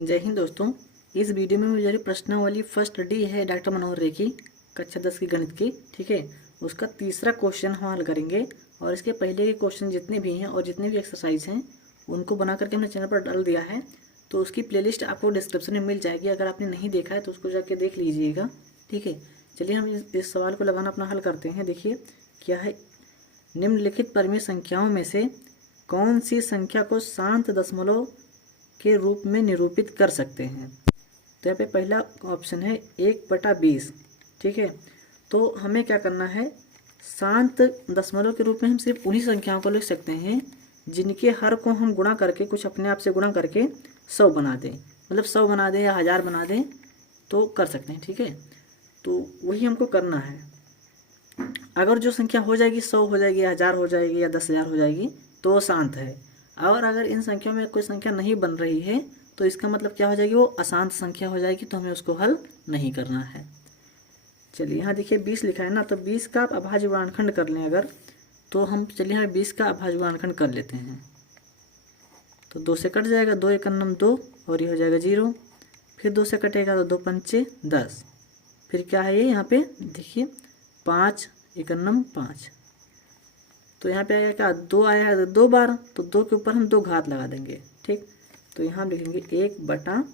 जय हिंद दोस्तों। इस वीडियो में मेरी प्रश्नावली फर्स्ट डी है डॉक्टर मनोहर रे की कक्षा 10 की गणित की। ठीक है, उसका तीसरा क्वेश्चन हम हल करेंगे और इसके पहले के क्वेश्चन जितने भी हैं और जितने भी एक्सरसाइज हैं उनको बना करके हमने चैनल पर डाल दिया है। तो उसकी प्लेलिस्ट आपको डिस्क्रिप्शन में मिल जाएगी, अगर आपने नहीं देखा है तो उसको जाके देख लीजिएगा। ठीक है, चलिए हम इस सवाल को लगाना अपना हल करते हैं। देखिए क्या है, निम्नलिखित परिमेय संख्याओं में से कौन सी संख्या को शांत दशमलव के रूप में निरूपित कर सकते हैं। तो यहाँ पे पहला ऑप्शन है 1/20। ठीक है, तो हमें क्या करना है, शांत दशमलव के रूप में हम सिर्फ उन्हीं संख्याओं को लिख सकते हैं जिनके हर को हम गुणा करके कुछ अपने आप से गुणा करके 100 बना दें, मतलब 100 बना दें या 1000 बना दें तो कर सकते हैं। ठीक है, तो वही हमको करना है। अगर जो संख्या हो जाएगी 100 हो जाएगी, 1000 हो जाएगी या 10,000 हो जाएगी तो वो शांत है। और अगर इन संख्याओं में कोई संख्या नहीं बन रही है तो इसका मतलब क्या हो जाएगी, वो अशांत संख्या हो जाएगी, तो हमें उसको हल नहीं करना है। चलिए यहाँ देखिए 20 लिखा है ना, तो 20 का आप अभाज्य गुणनखंड कर लें अगर, तो हम चलिए यहाँ 20 का अभाज्य गुणनखंड कर लेते हैं। तो 2 से कट जाएगा, 2 एकम 2 और ये हो जाएगा 0। फिर 2 से कटेगा तो 2 पंचे 10। फिर क्या है ये, यहाँ पे देखिए 5 एकम 5। तो यहाँ पे आएगा क्या, 2 आया है 2 बार, तो 2 के ऊपर हम 2 घात लगा देंगे। ठीक, तो यहाँ लिखेंगे 1 बटा,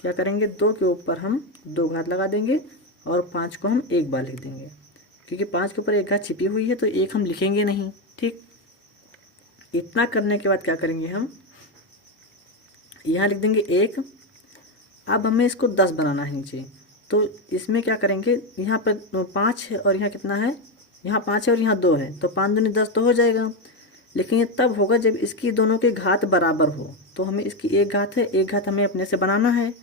क्या करेंगे 2 के ऊपर हम 2 घात लगा देंगे और 5 को हम एक बार लिख देंगे, क्योंकि 5 के ऊपर एक घात छिपी हुई है तो एक हम लिखेंगे नहीं। ठीक, इतना करने के बाद क्या करेंगे, हम यहाँ लिख देंगे 1। अब हमें इसको 10 बनाना है नीचे, तो इसमें क्या करेंगे, यहाँ पर 5 है और यहाँ कितना है, यहाँ 5 है और यहाँ 2 है, तो 5 दूनी 10 तो हो जाएगा। लेकिन ये तब होगा जब इसकी दोनों के घात बराबर हो, तो हमें इसकी एक घात है, एक घात हमें अपने से बनाना है।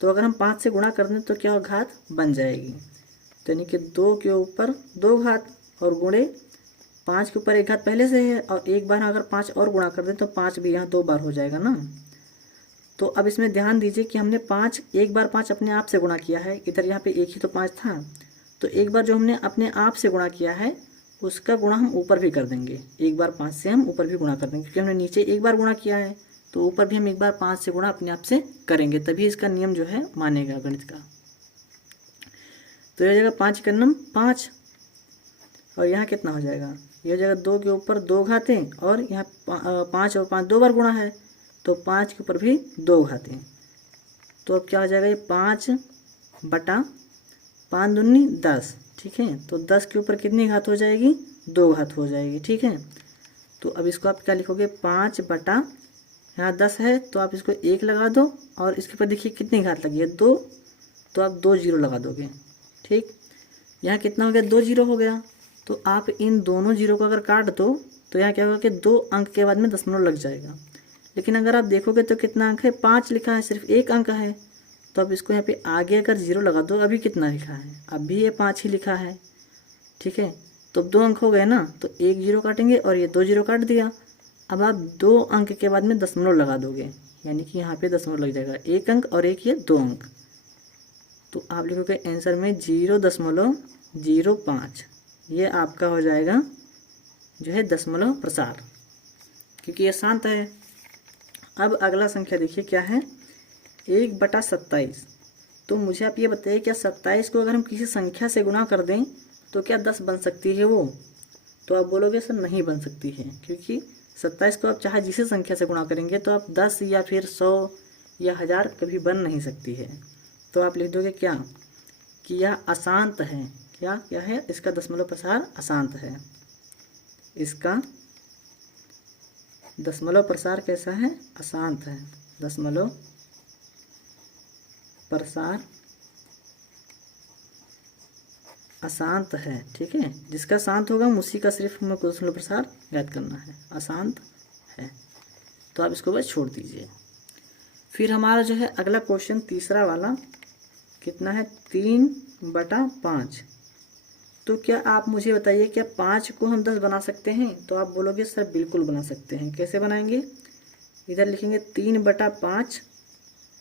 तो अगर हम 5 से गुणा कर दें तो क्या घात बन जाएगी, तो यानी कि 2 के ऊपर 2 घात और गुणे 5 के ऊपर एक घात पहले से है, और एक बार अगर 5 और गुणा कर दें तो 5 भी यहाँ 2 बार हो जाएगा ना। तो अब इसमें ध्यान दीजिए कि हमने 5 एक बार 5 अपने आप से गुणा किया है, इधर यहाँ पे एक ही तो 5 था, तो एक बार जो हमने अपने आप से गुणा किया है उसका गुणा हम ऊपर भी कर देंगे। एक बार 5 से हम ऊपर भी गुणा कर देंगे, क्योंकि हमने नीचे एक बार गुणा किया है तो ऊपर भी हम एक बार 5 से गुणा अपने आप से करेंगे, तभी इसका नियम जो है मानेगा गणित का। तो यह हो जाएगा 5 एकम 5 और यहाँ कितना हो जाएगा, यह हो जाएगा 2 के ऊपर 2 घातें और यहाँ 5 और 5 2 बार गुणा है तो 5 के ऊपर भी 2 घातें। तो अब क्या हो जाएगा, ये 5 बटा 5 दूनी 10। ठीक है, तो 10 के ऊपर कितनी घात हो जाएगी, 2 घात हो जाएगी। ठीक है, तो अब इसको आप क्या लिखोगे, 5 बटा, यहाँ 10 है तो आप इसको 1 लगा दो और इसके ऊपर देखिए कितनी घात लगी है 2, तो आप 2 जीरो लगा दोगे। ठीक, यहाँ कितना हो गया, 2 जीरो हो गया। तो आप इन दोनों जीरो को अगर काट दो तो यहाँ क्या होगा कि 2 अंक के बाद में दशमलव लग जाएगा। लेकिन अगर आप देखोगे तो कितना अंक है, 5 लिखा है, सिर्फ एक अंक है, तो अब इसको यहाँ पे आगे अगर 0 लगा दो, अभी कितना लिखा है, अभी ये 5 ही लिखा है। ठीक है, तो 2 अंक हो गए ना, तो 1 जीरो काटेंगे और ये 2 जीरो काट दिया। अब आप 2 अंक के बाद में दशमलव लगा दोगे, यानी कि यहाँ पे दशमलव लग जाएगा, एक अंक और एक ये 2 अंक। तो आप लिखोगे आंसर में 0.05, ये आपका हो जाएगा जो है दशमलव प्रसार, क्योंकि ये शांत है। अब अगला संख्या देखिए क्या है, 1/27। तो मुझे आप ये बताइए, क्या 27 को अगर हम किसी संख्या से गुणा कर दें तो क्या 10 बन सकती है वो। तो आप बोलोगे सर नहीं बन सकती है, क्योंकि 27 को आप चाहे जिस संख्या से गुणा करेंगे तो आप 10 या फिर 100 या 1000 कभी बन नहीं सकती है। तो आप लिख दोगे क्या, कि यह अशांत है। क्या क्या है, इसका दशमलव प्रसार अशांत है। इसका दशमलव प्रसार कैसा है, अशांत है। दशमलव प्रसार अशांत है। ठीक है, जिसका शांत होगा उसी का सिर्फ हमें दशमलव प्रसार ज्ञात करना है, अशांत है। तो आप इसको बस छोड़ दीजिए। फिर हमारा जो है अगला क्वेश्चन तीसरा वाला कितना है, 3/5। तो क्या आप मुझे बताइए, क्या 5 को हम 10 बना सकते हैं। तो आप बोलोगे सर बिल्कुल बना सकते हैं। कैसे बनाएंगे, इधर लिखेंगे 3/5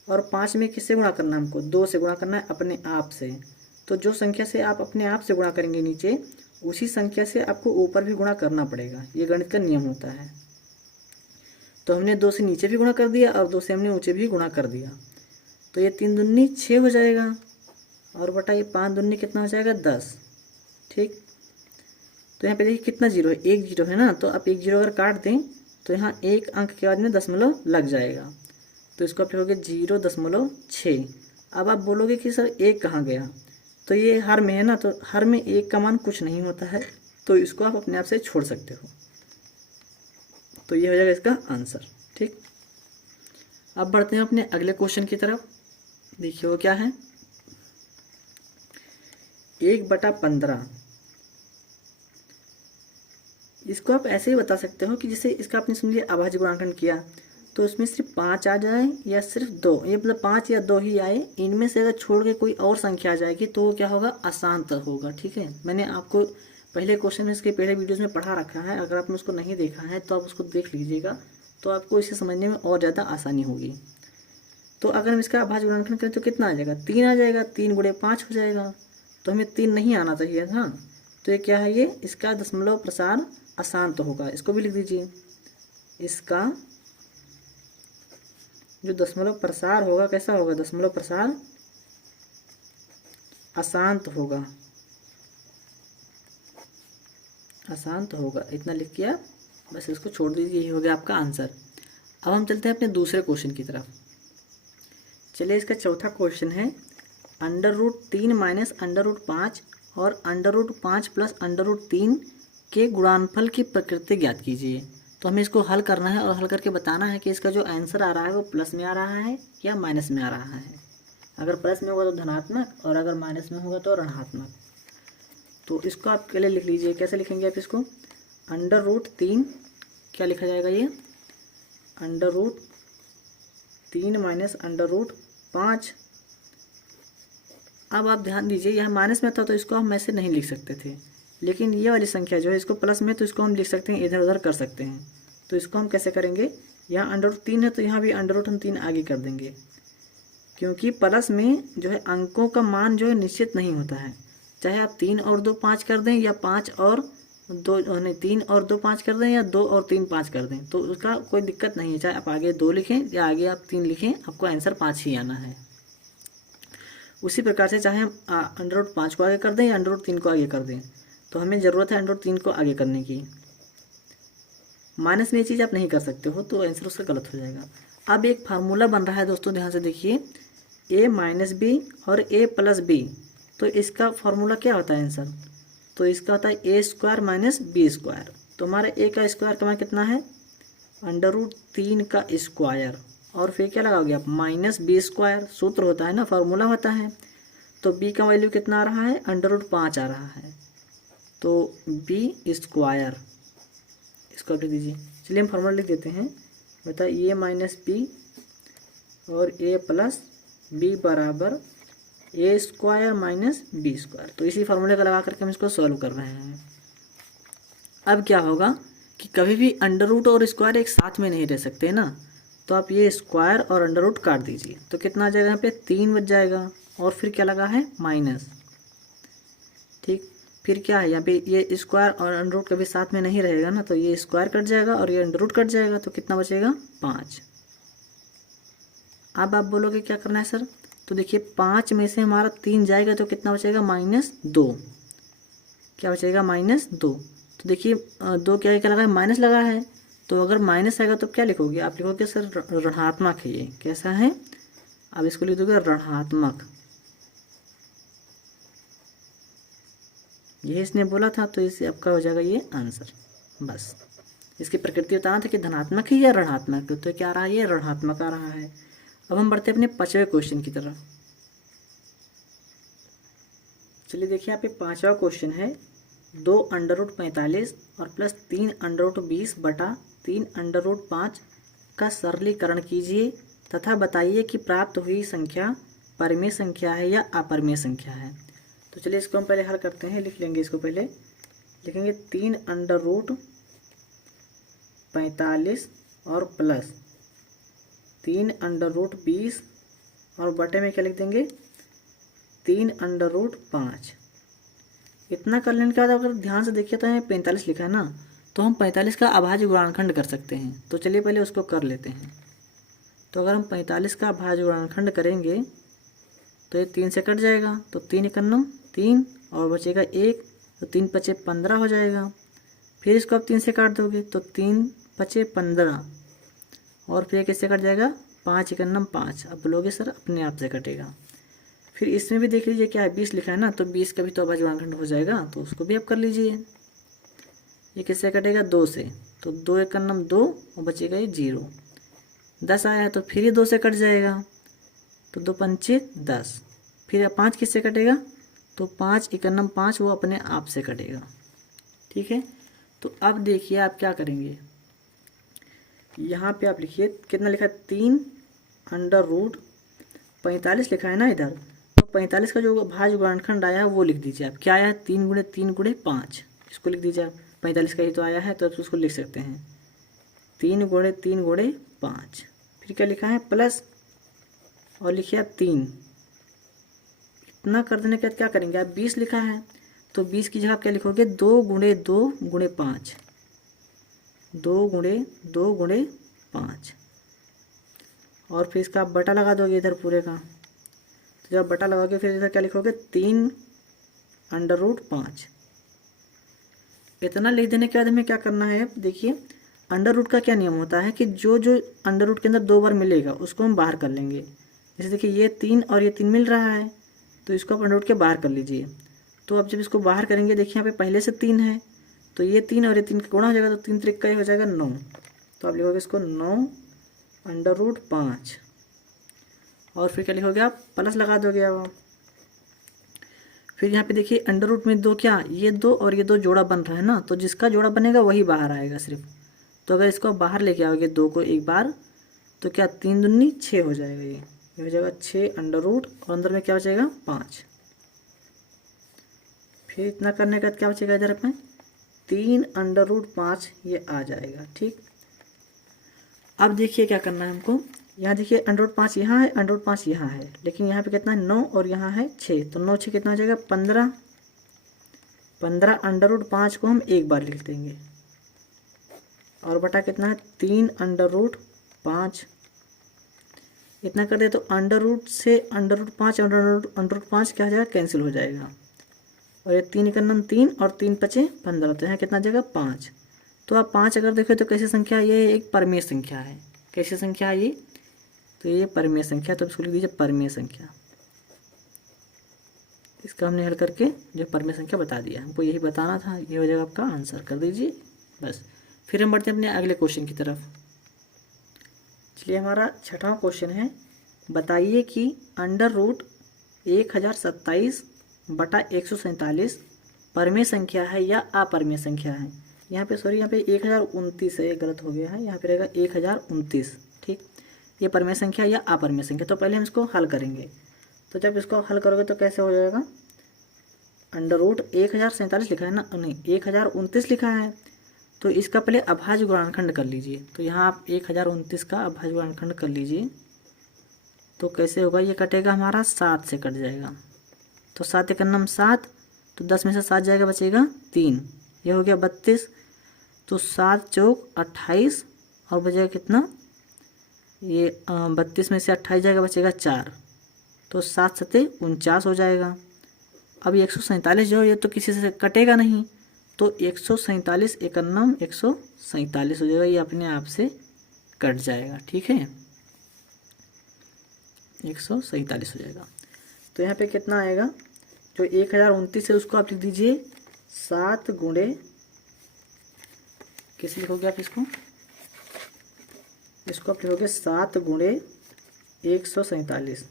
और 5 में किससे गुणा करना है, हमको 2 से गुणा करना है, अपने आप से। तो जो संख्या से आप अपने आप से गुणा करेंगे नीचे, उसी संख्या से आपको ऊपर भी गुणा करना पड़ेगा, ये गणित का नियम होता है। तो हमने 2 से नीचे भी गुणा कर दिया और 2 से हमने ऊंचे भी गुणा कर दिया। तो ये 3 दूनी 6 हो जाएगा, और बटा ये 5 दूनी कितना हो जाएगा 10। ठीक, तो यहाँ पे देखिए कितना जीरो है, 1 जीरो है ना, तो आप 1 जीरो अगर काट दें तो यहाँ एक अंक के बाद में दशमलव लग जाएगा, तो इसको आप लिखोगे 0.6। अब आप बोलोगे कि सर एक कहाँ गया, तो ये हर में है ना, तो हर में एक का मान कुछ नहीं होता है, तो इसको आप अपने आप से छोड़ सकते हो। तो ये हो जाएगा इसका आंसर। ठीक, अब बढ़ते हैं अपने अगले क्वेश्चन की तरफ। देखिए वो क्या है, 1/15। इसको आप ऐसे ही बता सकते हो कि जैसे इसका आपने सुन लिया अभाज्य गुणांकन किया, तो उसमें सिर्फ 5 आ जाए या सिर्फ 2, ये मतलब 5 या 2 ही आए, इनमें से अगर छोड़ के कोई और संख्या आ जाएगी तो वो क्या होगा, अशांत होगा। ठीक है, मैंने आपको पहले क्वेश्चन में इसके पहले वीडियोज़ में पढ़ा रखा है, अगर आपने उसको नहीं देखा है तो आप उसको देख लीजिएगा, तो आपको इसे समझने में और ज़्यादा आसानी होगी। तो अगर हम इसका अभाज्य गुणांकन करें तो कितना आ जाएगा, 3 आ जाएगा, 3 गुणे 5 हो जाएगा, तो हमें 3 नहीं आना चाहिए था। तो ये क्या है, ये इसका दशमलव प्रसार अशांत होगा, इसको भी लिख दीजिए। इसका जो दशमलव प्रसार होगा कैसा होगा, दशमलव प्रसार अशांत होगा, अशांत होगा, इतना लिख के आप बस इसको छोड़ दीजिए, यही हो गया आपका आंसर। अब हम चलते हैं अपने दूसरे क्वेश्चन की तरफ। चलिए, इसका चौथा क्वेश्चन है, √3 माइनस √5 और √5 प्लस √3 के गुणनफल की प्रकृति ज्ञात कीजिए। तो हमें इसको हल करना है और हल करके बताना है कि इसका जो आंसर आ रहा है वो प्लस में आ रहा है या माइनस में आ रहा है। अगर प्लस में होगा तो धनात्मक, और अगर माइनस में होगा तो ऋणात्मक। तो इसको आप पहले लिख लीजिए, कैसे लिखेंगे आप इसको, √3 क्या लिखा जाएगा, ये √3 माइनस √5। अब आप ध्यान दीजिए, यह माइनस में था तो इसको हम ऐसे नहीं लिख सकते थे, लेकिन ये वाली संख्या जो है इसको प्लस में, तो इसको हम लिख सकते हैं, इधर उधर कर सकते हैं। तो इसको हम कैसे करेंगे, यहाँ √3 है तो यहाँ भी √3 आगे कर देंगे, क्योंकि प्लस में जो है अंकों का मान जो है निश्चित नहीं होता है, चाहे आप 3 और 2 5 कर दें, या 5 और 2 नहीं 3 और 2 5 कर दें, या 2 और 3 5 कर दें, तो उसका कोई दिक्कत नहीं है। चाहे आप आगे 2 लिखें या आगे आप 3 लिखें, आपको आंसर 5 ही आना है। उसी प्रकार से चाहे हम √5 को आगे कर दें या √3 को आगे कर दें, तो हमें ज़रूरत है √3 को आगे करने की। माइनस में ये चीज़ आप नहीं कर सकते हो, तो आंसर उसका गलत हो जाएगा। अब एक फार्मूला बन रहा है दोस्तों, ध्यान से देखिए, a माइनस बी और a प्लस बी, तो इसका फार्मूला क्या होता है आंसर, तो इसका होता है a² माइनस b²। तो हमारा a का स्क्वायर का मान कितना है, √3 का स्क्वायर, और फिर क्या लगाओगे आप, माइनस b², सूत्र होता है ना, फार्मूला होता है। तो b का वैल्यू कितना आ रहा है, √5 आ रहा है, तो b², इसको लिख दीजिए। चलिए हम फार्मूला लिख देते हैं, बताइए a माइनस बी और a प्लस बी बराबर a² माइनस b²। तो इसी फार्मूले का लगा करके हम इसको सॉल्व कर रहे हैं। अब क्या होगा कि कभी भी अंडर और स्क्वायर एक साथ में नहीं रह सकते ना, तो आप ये स्क्वायर और अंडर काट दीजिए, तो कितना आ जाएगा, यहाँ पे 3 बच जाएगा, और फिर क्या लगा है, माइनस। ठीक, फिर क्या है, यहाँ पे ये स्क्वायर और अंडर कभी साथ में नहीं रहेगा ना, तो ये स्क्वायर कट जाएगा और ये अंडर कट जाएगा, तो कितना बचेगा, 5। अब आप बोलोगे क्या करना है सर, तो देखिए 5 में से हमारा 3 जाएगा तो कितना बचेगा, -2। क्या बचेगा, -2। तो देखिए 2 क्या लगा है, माइनस लगा है, तो अगर माइनस आएगा तो क्या लिखोगे, आप लिखोगे सर ऋणात्मक है, ये कैसा है, अब इसको लिख दोगे ऋणात्मक, ये इसने बोला था, तो इससे आपका हो जाएगा ये आंसर। बस इसकी प्रकृति बताना था कि धनात्मक है या ऋणात्मक, तो क्या आ रहा है, ये ऋणात्मक आ रहा है। अब हम बढ़ते हैं अपने 5वें क्वेश्चन की तरफ। चलिए देखिए, यहाँ पे 5वां क्वेश्चन है, 2 √45 और प्लस 3 √20 बटा 3 √5 का सरलीकरण कीजिए तथा बताइए कि प्राप्त हुई संख्या परिमेय संख्या है या अपरिमेय संख्या है। तो चलिए इसको हम पहले हल करते हैं, लिख लेंगे इसको, पहले लिखेंगे 3 √45 और प्लस 3 √20 और बटे में क्या लिख देंगे, 3 √5। इतना कर लेने के बाद अगर ध्यान से देखिए तो यहाँ 45 लिखा है ना, तो हम 45 का अभाज्य गुणनखंड कर सकते हैं। तो चलिए पहले उसको कर लेते हैं। तो अगर हम 45 का भाज्य गुणनखंड करेंगे तो ये 3 से कट जाएगा, तो 3 एकन्नम 3 और बचेगा 1, तो 3 पचे 15 हो जाएगा। फिर इसको आप 3 से काट दोगे तो 3 पचे 15 और फिर किससे कट जाएगा 5 एकन्नम 5। अब बोलोगे सर अपने आप से कटेगा। फिर इसमें भी देख लीजिए क्या है 20 लिखा है ना, तो 20 का भी तो अभाज्य गुणनखंड हो जाएगा, तो उसको भी आप कर लीजिए। ये किससे कटेगा 2 से, तो 2 एकन्नम 2 और बचेगा ये 0। 10 आया है तो फिर ये 2 से कट जाएगा, तो 2 पंचे 10। फिर 5 किससे कटेगा, तो 5 एकन्नम 5 वो अपने आप से कटेगा। ठीक है, तो अब देखिए आप क्या करेंगे, यहाँ पे आप लिखिए कितना लिखा है 3 अंडर रूट 45 लिखा है ना इधर, तो 45 का जो भाज्य गुणनखंड आया है वो लिख दीजिए आप। क्या आया है 3 गुणे 3 गुणे 5, इसको लिख दीजिए आप। 45 का ही तो आया है तो आप उसको लिख सकते हैं 3 गुणे 3 गुणे 5। फिर क्या लिखा है प्लस और लिखिए आप 3। इतना कर देने के बाद क्या करेंगे आप 20 लिखा है तो 20 की जगह आप क्या लिखोगे 2 गुणे 2 गुणे 5, 2 गुणे 2 गुणे 5 और फिर इसका आप बटा लगा दोगे इधर पूरे का। तो जब बटा लगाओगे फिर इधर क्या लिखोगे 3 अंडर रूट 5। इतना लिख देने के बाद हमें क्या करना है, देखिए अंडर रूट का क्या नियम होता है कि जो जो अंडर रूट के अंदर 2 बार मिलेगा उसको हम बाहर कर लेंगे। जैसे देखिए ये 3 और ये 3 मिल रहा है तो इसको आप अंडर रूट के बाहर कर लीजिए। तो अब जब इसको बाहर करेंगे देखिए यहाँ पे पहले से 3 है तो ये 3 और ये 3 का गुणा हो जाएगा, तो 3 त्रिक का ही हो जाएगा 9। तो आप लिखोगे इसको 9 अंडर रूट 5 और फिर क्या लिखोगे आप प्लस लगा दोगे आप। फिर यहाँ पे देखिए अंडर रूट में 2 क्या ये 2 और ये 2 जोड़ा बन रहा है ना, तो जिसका जोड़ा बनेगा वही बाहर आएगा सिर्फ। तो अगर इसको बाहर लेके आओगे 2 को एक बार तो क्या 3 दूनी 6 हो जाएगा, ये हो जाएगा 6 अंडर रूट और अंदर में क्या हो जाएगा 5। फिर इतना करने के बाद क्या बचेगा इधर अपने 3 अंडर रूट 5 ये आ जाएगा। ठीक, अब देखिए क्या करना है हमको, यहाँ देखिए अंडर रूट 5 यहाँ है, अंडर रूट 5 यहाँ है, लेकिन यहाँ पे कितना है 9 और यहाँ है 6, तो 9 6 कितना हो जाएगा 15। 15 अंडर रूट 5 को हम एक बार लिख देंगे और बटा कितना है 3 अंडर रूट 5। इतना कर दे तो अंडर रूट से अंडर रूट 5 अंडर रूट 5 क्या हो जाएगा कैंसिल हो जाएगा और ये 3 एकन्नम 3 और 3 पचे 15, तो यहाँ कितना आ जाएगा 5। तो आप 5 अगर देखो तो कैसी संख्या है, ये एक परमेय संख्या है। कैसी संख्या है ये, तो ये परमेय संख्या, तो इसको लिख दीजिए परमेय संख्या। इसका हमने हल करके जो परमेय संख्या बता दिया, हमको यही बताना था, ये हो जाएगा आपका आंसर, कर दीजिए बस। फिर हम बढ़ते हैं अपने अगले क्वेश्चन की तरफ। चलिए हमारा 6वां क्वेश्चन है, बताइए कि अंडर रूट 1027 बटा 147 परमेय संख्या है या अपरमेय संख्या है। यहाँ पे सॉरी यहाँ पे 1029 है, ये गलत हो गया है, यहाँ पे रहेगा 1029। ठीक, ये परमेय संख्या या अपरमेय संख्या। तो पहले हम इसको हल करेंगे, तो जब इसको हल करोगे तो कैसे हो जाएगा, अंडर रूट 1047 लिखा है ना, नहीं 1029 लिखा है, तो इसका पहले अभाज्य गुणनखंड कर लीजिए। तो यहाँ आप 1029 का अभाज्य गुणनखंड कर लीजिए, तो कैसे होगा, ये कटेगा हमारा 7 से कट जाएगा, तो 7 एकन्नम 7, तो 10 में से 7 जाएगा बचेगा 3, ये हो गया 32, तो 7 चौक 28 और बचेगा कितना, ये 32 में से 28 जाएगा बचेगा 4, तो 7 सत्ते 49 हो जाएगा। अब 147 जो ये तो किसी से कटेगा नहीं, तो 147 एकन्नम 147 हो जाएगा, ये अपने आप से कट जाएगा। ठीक है, 147 हो जाएगा। तो यहाँ पे कितना आएगा, जो 1029 है उसको आप लिख दीजिए 7 गुणे, कैसे लिखोगे आप इसको आप लिखोगे 7 गुणे 147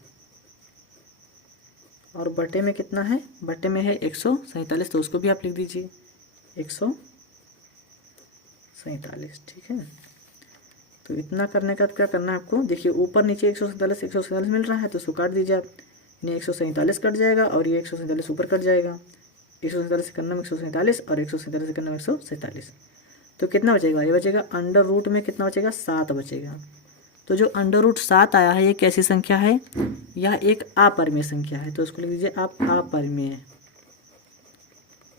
और बटे में कितना है, बटे में है 147, तो उसको भी आप लिख दीजिए 147। ठीक है, तो इतना करने का क्या करना है आपको, देखिए ऊपर नीचे 147 मिल रहा है तो उसको काट दीजिए आप, यानी 147 कट जाएगा और ये 147 ऊपर कट जाएगा, 147 एकन्नम 147 और 147 एकन्नम 147, तो कितना बचेगा, ये बचेगा अंडर रूट में कितना बचेगा 7 बचेगा। तो जो अंडर रूट 7 आया है ये कैसी संख्या है, यह एक अपरिमेय संख्या है, तो उसको लिख दीजिए आप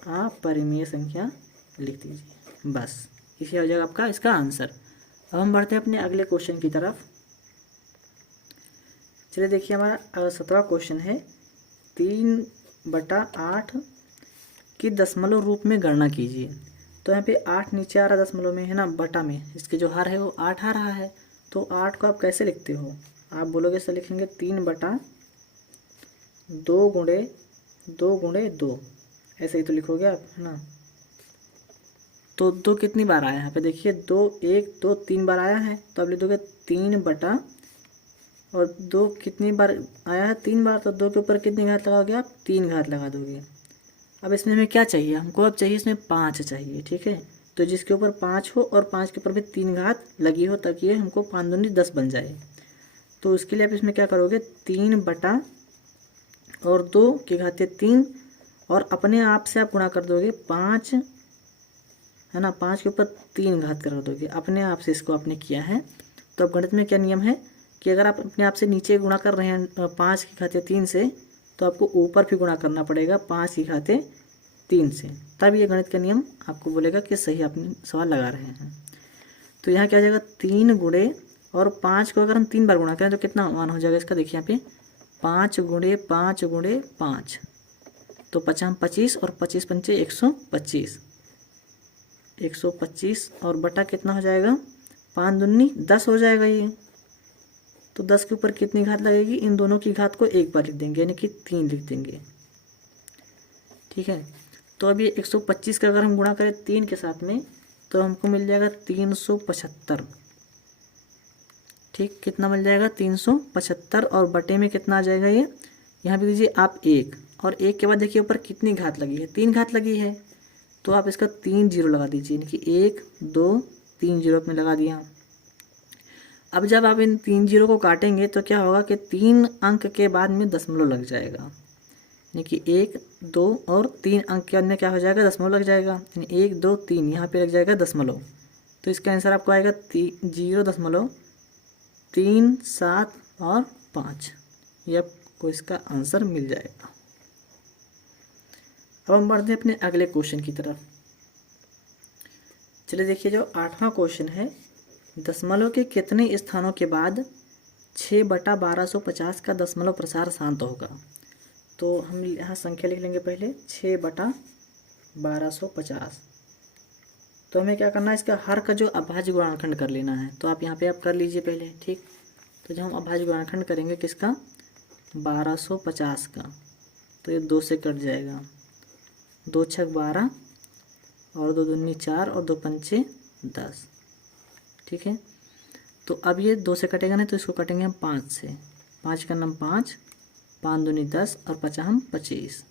अपरिमेय संख्या लिख दीजिए, बस इसी हो जाएगा आपका इसका आंसर। अब हम बढ़ते हैं अपने अगले क्वेश्चन की तरफ। चलिए देखिए हमारा 17वां क्वेश्चन है 3/8 की दशमलव रूप में गणना कीजिए। तो यहाँ पे 8 नीचे आ रहा दशमलव में है ना, बटा में इसके जो हर है वो 8 आ रहा है। तो 8 को आप कैसे लिखते हो? आप बोलोगे सर लिखेंगे 3/2 गुणे 2 ऐसे ही तो लिखोगे आप, है ना। तो 2 कितनी बार आया है यहाँ पे देखिए, 2 1 2 3 बार आया है, तो आप लिख दोगे 3 और 2 कितनी बार आया है, 3 बार, तो 2 के ऊपर कितनी घात लगाओगे आप, 3 घात लगा दोगे। अब इसमें हमें क्या चाहिए, हमको अब चाहिए इसमें 5 चाहिए, ठीक है। तो जिसके ऊपर 5 हो और 5 के ऊपर भी 3 घात लगी हो ताकि ये हमको 5 दूनी 10 बन जाए। तो उसके लिए आप इसमें क्या करोगे, 3 और 2 की घात 3 और अपने आप से आप गुणा कर दोगे 5, है ना। 5 के ऊपर 3 घात कर दोगे, अपने आप से इसको आपने किया है। तो अब गणित में क्या नियम है कि अगर आप अपने आप से नीचे गुणा कर रहे हैं 5 की घात 3 से, तो आपको ऊपर भी गुणा करना पड़ेगा 5 की घात 3 से, तब ये गणित का नियम आपको बोलेगा कि सही आपने सवाल लगा रहे हैं। तो यहाँ क्या हो जाएगा, 3 गुणे और 5 को अगर हम 3 बार गुणा करें तो कितना मान हो जाएगा इसका, देखिए यहाँ पे 5 गुणे 5 गुणे 5, तो 5 25 और 25 पंचे 125, 125 और बटा कितना हो जाएगा, 5 दूनी 10 हो जाएगा ये। तो 10 के ऊपर कितनी घात लगेगी, इन दोनों की घात को एक बार लिख देंगे यानी कि 3 लिख देंगे, ठीक है। तो अब ये 125 का अगर हम गुणा करें 3 के साथ में तो हमको मिल जाएगा 375, ठीक, कितना मिल जाएगा 375 और बटे में कितना आ जाएगा ये, यहाँ पे दीजिए आप 1 और 1 के बाद देखिए ऊपर कितनी घात लगी है, 3 घात लगी है। तो आप इसका 3 जीरो लगा दीजिए यानी कि 1 2 3 जीरो अपने लगा दिया। अब जब आप इन 3 जीरो को काटेंगे तो क्या होगा कि 3 अंक के बाद में दशमलव लग जाएगा, यानी कि 1 2 और 3 अंक के बाद में क्या हो जाएगा, दशमलव लग जाएगा, यानी 1 2 3 यहाँ पे लग जाएगा दशमलव। तो इसका आंसर आपको आएगा 0.375 ये आपको इसका आंसर मिल जाएगा। अब हम बढ़ते हैं अपने अगले क्वेश्चन की तरफ। चलिए देखिए जो 8वां क्वेश्चन है, दशमलव के कितने स्थानों के बाद 6/1250 का दशमलव प्रसार शांत होगा। तो हम यहाँ संख्या लिख लेंगे पहले 6/1250। तो हमें क्या करना है, इसका हर का जो अभाज्य गुणनखंड कर लेना है। तो आप यहाँ पे आप कर लीजिए पहले, ठीक। तो जब हम अभाज्य गुणनखंड करेंगे किसका, 1250 का, तो ये 2 से कट जाएगा, 2 छक 12 और 2 दूनी 4 और 2 पंचे 10, ठीक है। तो अब ये 2 से कटेगा नहीं तो इसको कटेंगे हम 5 से, 5 का नाम 5, 5 दूनी 10 और 5 हम 25,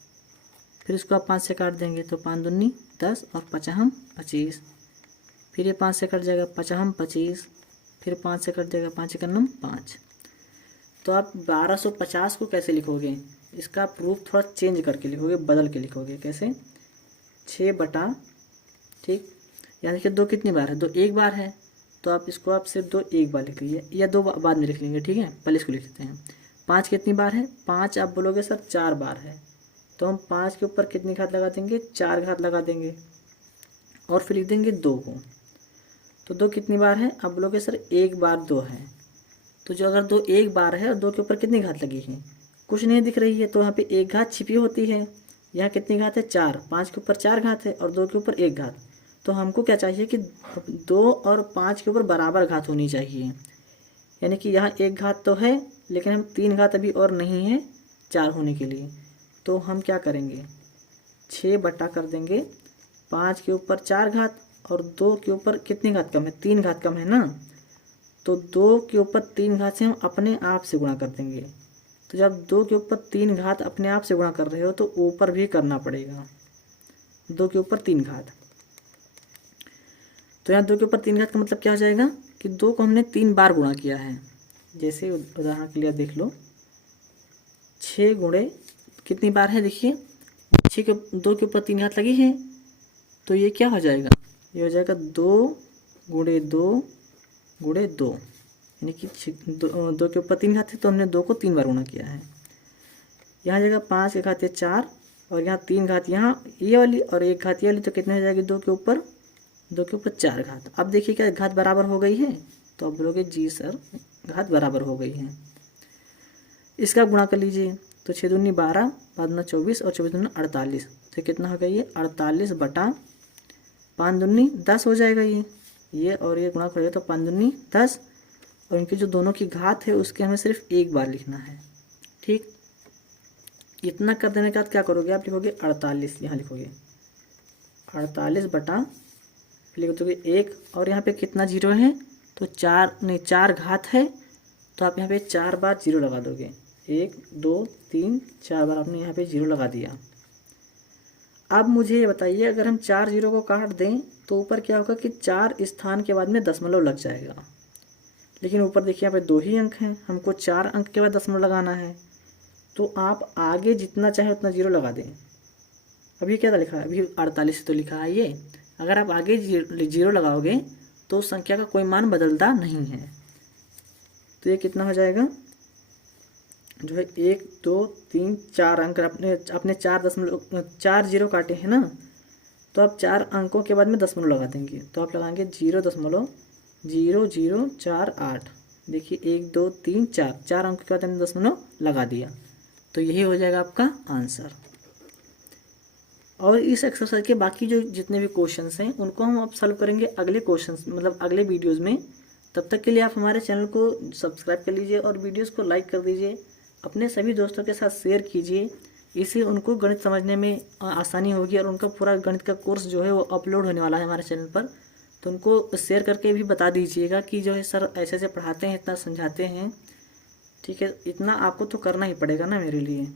फिर इसको आप 5 से काट देंगे तो 5 दूनी 10 और 5 हम 25, फिर ये 5 से कट जाएगा 5 हम 25, फिर 5 से कट जाएगा 5 का नाम 5। तो आप 1250 को कैसे लिखोगे, इसका प्रूफ थोड़ा चेंज करके लिखोगे, बदल के लिखोगे। कैसे, 6 बटा, ठीक, यहाँ देखिए 2 कितनी बार है, 2 एक बार है, तो आप इसको आप सिर्फ 2 एक बार लिख लीजिए या 2 बाद में लिख लेंगे, ठीक है। पहले इसको लिख लेते हैं। 5 कितनी बार है, 5 आप बोलोगे सर 4 बार है, तो हम 5 के ऊपर कितनी घात लगा देंगे, 4 घात लगा देंगे और फिर लिख देंगे 2 को। तो 2 कितनी बार है, आप बोलोगे सर 1 बार 2 है, तो जो अगर 2 एक बार है और 2 के ऊपर कितनी घात लगी है, कुछ नहीं दिख रही है, तो यहाँ पे 1 घात छिपी होती है। यहाँ कितनी घात है, 4, 5 के ऊपर 4 घात है और 2 के ऊपर 1 घात। तो हमको क्या चाहिए कि 2 और 5 के ऊपर बराबर घात होनी चाहिए, यानी कि यहाँ 1 घात तो है लेकिन हम 3 घात अभी और नहीं है 4 होने के लिए। तो हम क्या करेंगे, 6 बटा कर देंगे 5 के ऊपर 4 घात और 2 के ऊपर कितनी घात कम है, 3 घात कम है ना, तो 2 के ऊपर 3 घात से हम अपने आप से गुणा कर देंगे। तो जब 2 के ऊपर 3 घात अपने आप से गुणा कर रहे हो तो ऊपर भी करना पड़ेगा 2 के ऊपर 3 घात। तो यहाँ 2 के ऊपर 3 घात का मतलब क्या हो जाएगा कि 2 को हमने 3 बार गुणा किया है। जैसे उदाहरण के लिए देख लो, 6 गुणे कितनी बार है, देखिए 6 के 2 के ऊपर 3 घात लगी है, तो ये क्या हो जाएगा, ये हो जाएगा 2 गुणे 2 गुणे 2, यानी कि 2 के ऊपर 3 घात है तो हमने 2 को 3 बार गुणा किया है। यहाँ जगह 5 के घात 4 और यहाँ 3 घात यहाँ ये वाली और 1 घात ये वाली, तो कितने हो जाएगी, 2 के ऊपर 4 घात। अब देखिए क्या घात बराबर हो गई है, तो अब बोलोगे जी सर घात बराबर हो गई है। इसका गुणा कर लीजिए, तो 6 दूनी 12, 5 दूना 24 और 24 दूना 48। तो कितना हो गया ये 48 बटा 5 दूनी 10 हो जाएगा ये और ये गुणा करेगा तो 5 दूनी 10, और इनकी जो दोनों की घात है उसके हमें सिर्फ एक बार लिखना है। ठीक, इतना कर देने के बाद क्या करोगे आप, लिखोगे 48, यहाँ लिखोगे 48 बटा, फिर लिखोगे 1, और यहाँ पे कितना जीरो है, तो 4 घात है, तो आप यहाँ पे 4 बार जीरो लगा दोगे। 1 2 3 4 बार आपने यहाँ पे जीरो लगा दिया। अब मुझे ये बताइए, अगर हम 4 जीरो को काट दें तो ऊपर क्या होगा कि 4 स्थान के बाद में दशमलव लग जाएगा, लेकिन ऊपर देखिए यहाँ पे 2 ही अंक हैं, हमको 4 अंक के बाद दशमलव लगाना है। तो आप आगे जितना चाहे उतना जीरो लगा दें। अभी क्या था लिखा है, अभी 48 तो लिखा है ये, अगर आप आगे जीरो लगाओगे तो उस संख्या का कोई मान बदलता नहीं है। तो ये कितना हो जाएगा, जो है 1 2 3 4 अंक अपने 4 जीरो काटे हैं ना, तो आप 4 अंकों के बाद में दशमलव लगा देंगे। तो आप लगाएंगे 0.0048। देखिए 1 2 3 4 अंकों के बाद हमने दशमलव लगा दिया, तो यही हो जाएगा आपका आंसर। और इस एक्सरसाइज के बाकी जो जितने भी क्वेश्चंस हैं उनको हम अब सॉल्व करेंगे अगले क्वेश्चंस, मतलब अगले वीडियोज़ में। तब तक के लिए आप हमारे चैनल को सब्सक्राइब कर लीजिए और वीडियोज़ को लाइक कर दीजिए, अपने सभी दोस्तों के साथ शेयर कीजिए, इससे उनको गणित समझने में आसानी होगी। और उनका पूरा गणित का कोर्स जो है वो अपलोड होने वाला है हमारे चैनल पर, तो उनको शेयर करके भी बता दीजिएगा कि जो है सर ऐसे ऐसे पढ़ाते हैं, इतना समझाते हैं। ठीक है, इतना आपको तो करना ही पड़ेगा ना मेरे लिए।